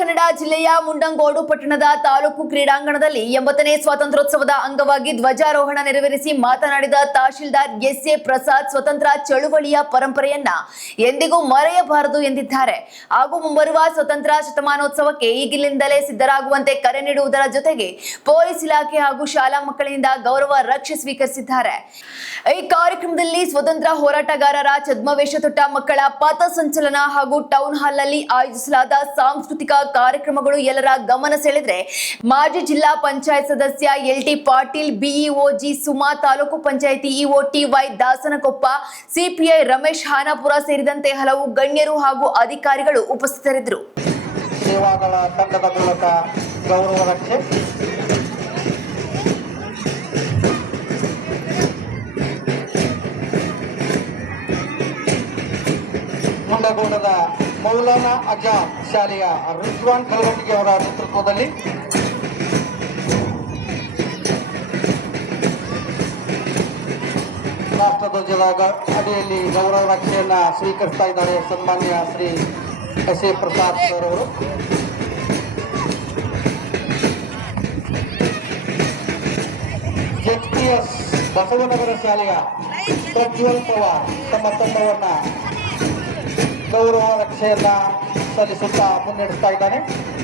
ಕನ್ನಡ ಜಿಲ್ಲೆಯ ಮುಂಡಂಗೋಡು ಪಟ್ಟಣದ ತಾಲೂಕು ಕ್ರೀಡಾಂಗಣದಲ್ಲಿ 80ನೇ ಸ್ವಾತಂತ್ರ್ಯೋತ್ಸವದ ಅಂಗವಾಗಿ ಧ್ವಜಾರೋಹಣ ನೆರವೇರಿಸಿ ಮಾತನಾಡಿದ ತಹಶೀಲ್ದಾರ್ ಎಸ್.ಎ. ಪ್ರಸಾದ್ ಸ್ವತಂತ್ರ ಚಳುವಳಿಯ ಪರಂಪರೆಯನ್ನ ಎಂದಿಗೂ ಮರೆಯಬಾರದು ಎಂದಿದ್ದಾರೆ. ಹಾಗೂ ಮುಂಬರುವ ಸ್ವತಂತ್ರ ಶತಮಾನೋತ್ಸವಕ್ಕೆ ಈಗಿನಿಂದಲೇ ಸಿದ್ಧರಾಗುವಂತೆ ಕರೆ ನೀಡುವುದರ ಜೊತೆಗೆ ಪೊಲೀಸ್ ಇಲಾಖೆ ಹಾಗೂ ಶಾಲಾ ಮಕ್ಕಳಿಂದ ಗೌರವ ರಕ್ಷೆ ಸ್ವೀಕರಿಸಿದ್ದಾರೆ. ಈ ಕಾರ್ಯಕ್ರಮದಲ್ಲಿ ಸ್ವತಂತ್ರ ಹೋರಾಟಗಾರರ ಛದ್ಮವೇಷ ತೊಟ್ಟ ಮಕ್ಕಳ ಪಥಸಂಚಲನ ಹಾಗೂ ಟೌನ್ ಹಾಲ್ನಲ್ಲಿ ಆಯೋಜಿಸಲಾದ ಸಾಂಸ್ಕೃತಿಕ ಕಾರ್ಯಕ್ರಮಗಳು ಎಲ್ಲರ ಗಮನ ಸೆಳೆದರೆ ಮಾಜಿ ಜಿಲ್ಲಾ ಪಂಚಾಯತ್ ಸದಸ್ಯ L T. Patil, BEO G. Suma, taluk panchayat EO T Y. Dasanakoppa, CPI Ramesh Hanapur ಸೇರಿದಂತೆ ಹಲವು ಗಣ್ಯರು ಹಾಗೂ ಅಧಿಕಾರಿಗಳು ಉಪಸ್ಥಿತರಿದ್ದರು. ಸೇವಾದಳ ತಂಡದ ಮೂಲಕ ಗೌರವ ರಕ್ಷೆ ಮುಂಡಗೋಡದ ಮೌಲಾನಾ ಆಜಾದ್ ಶಾಲೆಯ ರಿಜ್ವಾನ್ ಕಲಗಟ್ಟಿಗೆ ಅವರ ನೇತೃತ್ವದಲ್ಲಿ ರಾಷ್ಟ್ರಧ್ವಜದ ಅಡಿಯಲ್ಲಿ ಗೌರವ ರಕ್ಷೆಯನ್ನ ಸ್ವೀಕರಿಸ್ತಾ ಇದ್ದಾರೆ ಸನ್ಮಾನ್ಯ ಶ್ರೀ ಎಸ್.ಎ. ಪ್ರಸಾದ್ ಸರ್ ಅವರು. ಎಚ್.ಪಿ.ಎಸ್. ಬಸವನಗರ ಶಾಲೆಯ ಪ್ರಜ್ವಲ್ ಪವಾರ್ ತಮ್ಮ ತಂಡವನ್ನ ಗೌರವ ರಕ್ಷೆಯನ್ನ ಸಲ್ಲಿಸುತ್ತಾ ಮುನ್ನಡೆಸ್ತಾ ಇದ್ದಾನೆ.